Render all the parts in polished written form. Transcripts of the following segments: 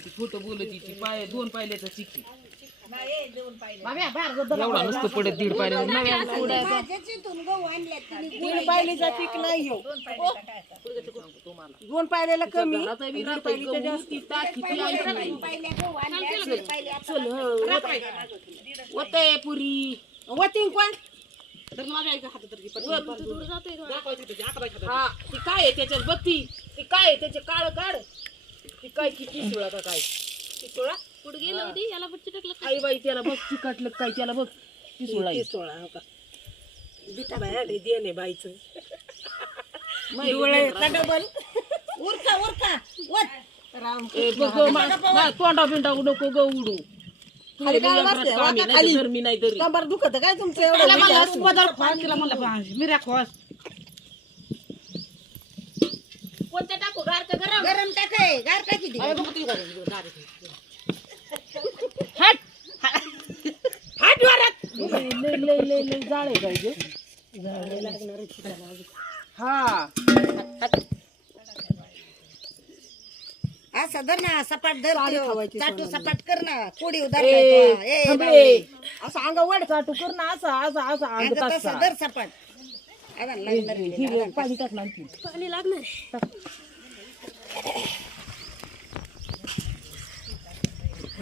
खोटं बोलती ती पाय 2 पायल्याचा चिकी एवढा नुसतं पडत 1.5 पायल्या दीड पायलीचा पीक नाही हो 2 पायल्याला कमी पुरी वतीन कोण हा ती काय आहे त्याच्यात बत्ती ती काय आहे त्याचे काळ काढ ती काय किती सोळा का काय ती सोळा पुढे गेलं होती याला बच्ची टाकलं आई बाई त्याला बघ चिकटलं काय त्याला बघ ती सोळा आहे. 16 हो का बिटा बाया देणे बाईचं माहिती डोळे नाही. डबल उरका उरका वत राम ए, बघ तोंडा बिंडा नको ग उडू खाली काय बसले? वाका खाली. मी नाही तरी कंबर दुखत काय तुमचं एवढं कोणत्या टाकू गार का गरम गरम टाकाय गार टाकी ती हट हात वरात लय जाळे पाहिजे हा असं धर ना सपाट धर खावायची चाटू सोनाली. सपाट कर ना कोडी उधार ए, थांबे. असं अंगा वड चाटू कर ना असं असं असं अंग तसं तसा धर सपाट अजून लागणार नाही. ही पाणी टाक ना आणखी. पाणी लागणार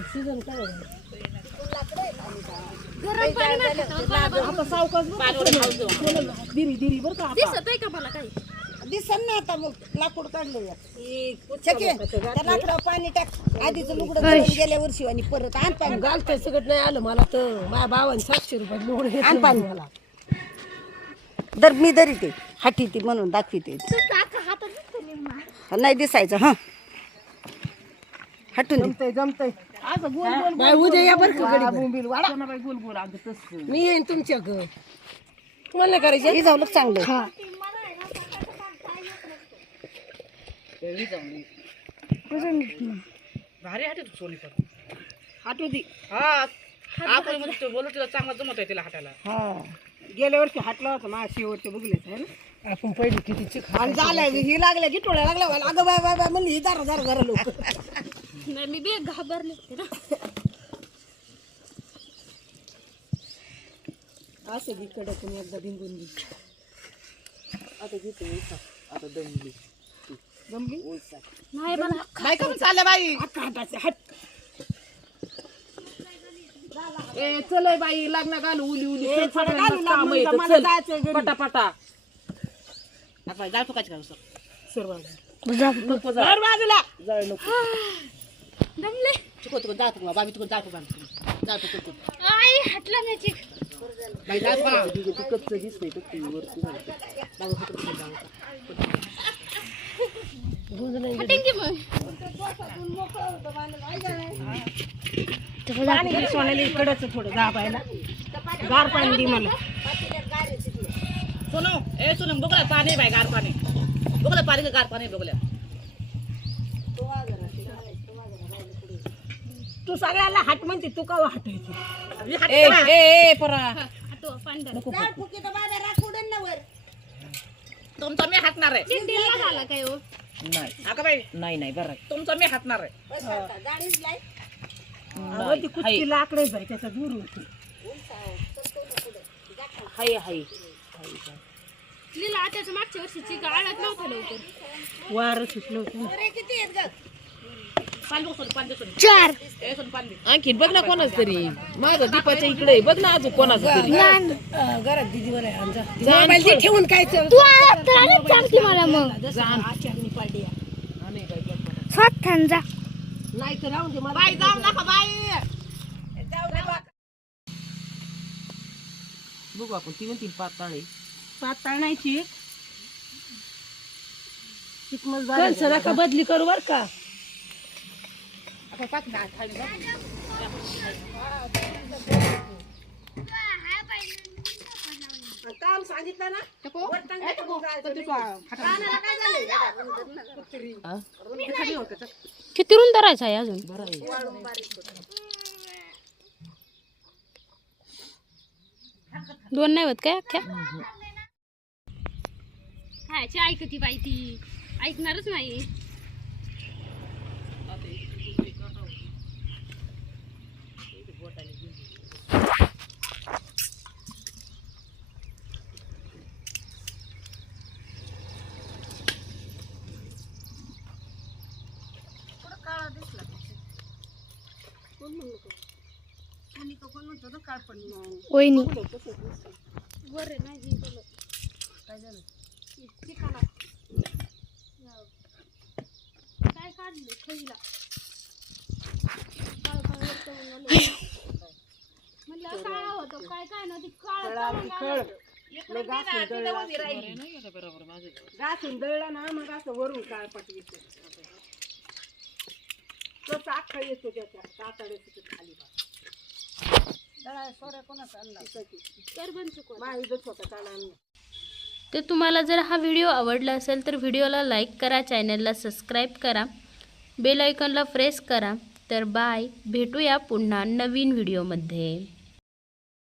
सीझन काय आहे? गरम पाणी नाही आता सावकाश दिरी दिरी बरं का आता दिसत आहे का मला काही दिसन ना आता मग लाकूड काढलं छके त्या लाकडावर पाणी टाक आधीच लुगडं घालून गेल्या वर्षी आणि परत आण पाणी घालते सगळं नाही आलं मला तर माझ्या भावाने 700 रुपये लोड आण पाणी मला दर मी दरी ते हाटी ती म्हणून दाखविते हातात नाही दिसायचं हा हटून दे. जमतंय जमतंय असं गोल गोल बाई, उद्या या बरं का गडीवर. बोंबील वाडा ना बाई गोल गोल अगं तसं मी येईन तुमच्या घर तुम्हाला नाही करायचं जाऊ चांगलं भारी हाटे चोली पण हाटू दे हा आपण म्हणतो बोलू तिला चांगला जमत आहे तिला हाताला हा गेल्या वर्षी हाटला होता माझ्या शेवटचे बघलेच आहे ना आपण पहिले किती चिक आणि झालं ही लागल्या की टोळ्या लागल्या व्हायला. अगं बाय बाय बाय म्हणली ही जरा जरा जरा लोक नाही मी बेग घाबरले होते ना असं की कडक एकदा भिंगून घे आता घेतो आता दमली जमली नाही मला बाई करून चाललं बाई अख्खा हाताचे हट ए चल बाई लग्न घालू उली उली ए, चल, थोडं सगळ्यांना घालू काम लागलं, येतं, मला चल. जायचंय घरी. पटा पटा आता जातो काय सर सर्व नको जा घर बाजूला जाळ नको दमले चुको तुको जातो का बाबी तुको जातो जातो तुको आई हटला नाही बाई जात बा कच्च दिसतंय तर ती वरती हटेंगे मग पाणी घे सोनाली कडच थोडं दाबायला गार पाणी दे मला सोनो ए सोनम बघला पाणी बाई गार पाणी बघला पाणी का गार पाणी बघल्या तू सगळ्याला हाट म्हणते तू का हटायची ए ए परा हटो पाणी द्या. तुमचा मी हातणार आहे चिंटीला झाला काय हो नाही अगं बाई नाही नाही बरं तुमचा मी हातणार आहे अगं ती कुठची लाकडे बाई त्याचा दूर होती हाय हाय लीला आत्याच्या मागच्या वर्षीची गाळत नव्हतं लवकर वार सुटलं होतं चार आणखी बघ ना कोणाच तरी माझं दीपाच्या इकडे बघ ना अजून कोणाचं तरी घरात दिदीवर आहे आमचा मोबाईल दे ठेवून काय तू सांगते मला मग स्वतः जा नाही तर राहून दे मला बाई जाऊ नका बाई बघू आपण 3 पाताळ आहे पातळ नाही चिक चिकमल झालं का बदली करू बर का आता टाक ना खाली बघ. काम सांगितलं ना किती रुंद धरायचा आहे अजून बरं आहे दोन नाही होत काय अख्ख्या खायची ऐकती बाई ती ऐकणारच नाही काळा दिसला कोण म्हणतो कोणी कोण म्हणतो ना काळ पण वहिनी वर आहे ना जी कलर काय झालं चिकाला काय काढलं खईला काळ काळ वरतं म्हणलं. म्हणलं काळा होतो काय काय नव्हती काळ इकडं बी ना, तिथं उभी राहिली. घासून दळला ना मग असं वरून काळपट येतो तसं अख्खा येतो त्याच्या कातड्याचं खाली दळा सोऱ्या कोणाचा आणला तर पण चुकवा माहीतच होता काल आणला तर तुम्हाला जर हा व्हिडिओ आवडला असेल तर व्हिडिओला लाईक करा, चॅनलला सबस्क्राईब करा, बेल आयकॉनला प्रेस करा. तर बाय, भेटूया पुन्हा नवीन व्हिडिओमध्ये.